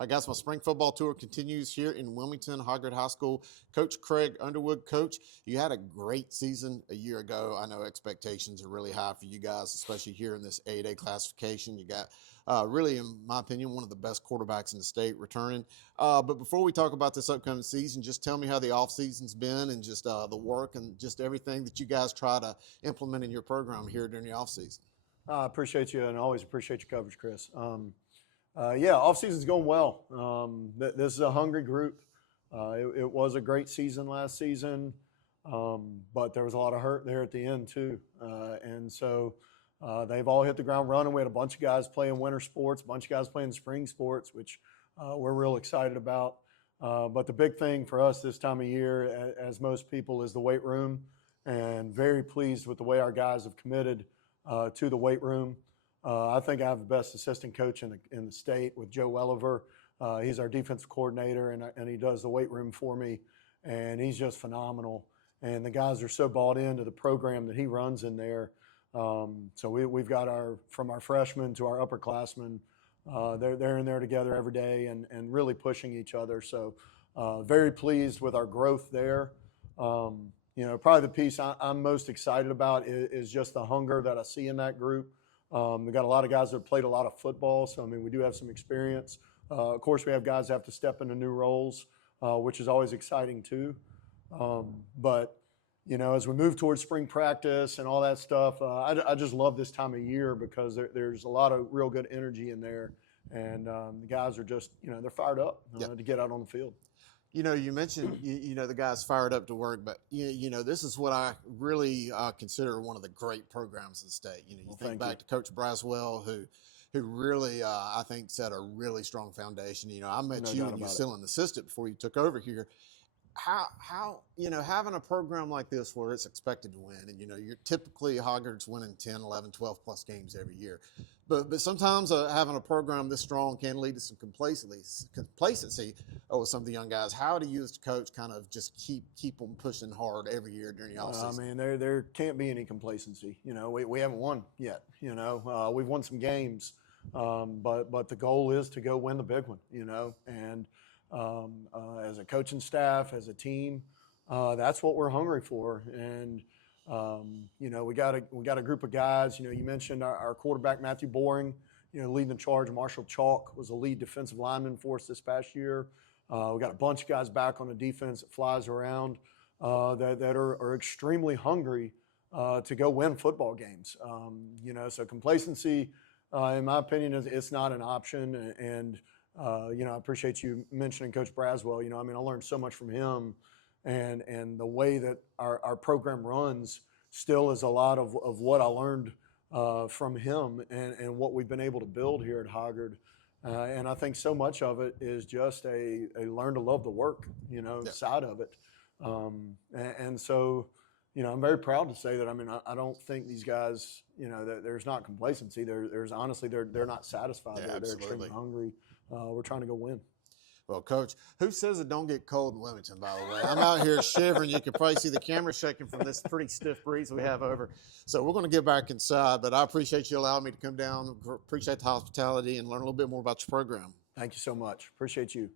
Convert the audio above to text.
I guess my spring football tour continues here in Wilmington, Hoggard High School. Coach Craig Underwood, Coach, you had a great season a year ago. I know expectations are really high for you guys, especially here in this 8A classification. You got really, in my opinion, one of the best quarterbacks in the state returning. But before we talk about this upcoming season, just tell me how the offseason's been and just the work and just everything that you guys try to implement in your program here during the offseason. I appreciate you and always appreciate your coverage, Chris. Yeah, off-season's going well. This is a hungry group. It was a great season last season, but there was a lot of hurt there at the end too. And so they've all hit the ground running. We had a bunch of guys playing winter sports, a bunch of guys playing spring sports, which we're real excited about. But the big thing for us this time of year, as most people, is the weight room, and very pleased with the way our guys have committed to the weight room. I think I have the best assistant coach in the state with Joe Welliver. He's our defensive coordinator, and he does the weight room for me, and he's just phenomenal. And the guys are so bought into the program that he runs in there. So we've got from our freshmen to our upperclassmen, they're in there together every day and really pushing each other. So very pleased with our growth there. Probably the piece I'm most excited about is just the hunger that I see in that group. We've got a lot of guys that have played a lot of football, so, we do have some experience. Of course, we have guys that have to step into new roles, which is always exciting too. But, as we move towards spring practice and all that stuff, I just love this time of year because there's a lot of real good energy in there, and the guys are just, they're fired up to get out on the field. You mentioned, the guys fired up to work, but, this is what I really consider one of the great programs in the state. You think back to Coach Braswell, who really, I think, set a really strong foundation. I met you when you were still an assistant before you took over here. How having a program like this where it's expected to win, and, you're typically Hoggard's winning 10, 11, 12 plus games every year. But sometimes having a program this strong can lead to some complacency with some of the young guys. How do you as a coach kind of just keep them pushing hard every year during the offseason? There can't be any complacency. We haven't won yet. We've won some games, but the goal is to go win the big one, and as a coaching staff, as a team, that's what we're hungry for. And we got a group of guys. You mentioned our quarterback Matthew Boring, leading the charge. Marshall Chalk was a lead defensive lineman for us this past year. We got a bunch of guys back on the defense that flies around that are extremely hungry to go win football games. So complacency, in my opinion, it's not an option. And I appreciate you mentioning Coach Braswell. I learned so much from him, and the way that our program runs still is a lot of what I learned from him and what we've been able to build here at Hoggard. And I think so much of it is just a learn to love the work, side of it. And so, I'm very proud to say that. I don't think these guys, that there's not complacency. There's honestly, they're not satisfied. Yeah, they're extremely hungry. We're trying to go win. Well, Coach, who says it don't get cold in Wilmington, by the way? I'm out here shivering. You can probably see the camera shaking from this pretty stiff breeze we have over. So we're going to get back inside, but I appreciate you allowing me to come down. Appreciate the hospitality and learn a little bit more about your program. Thank you so much. Appreciate you.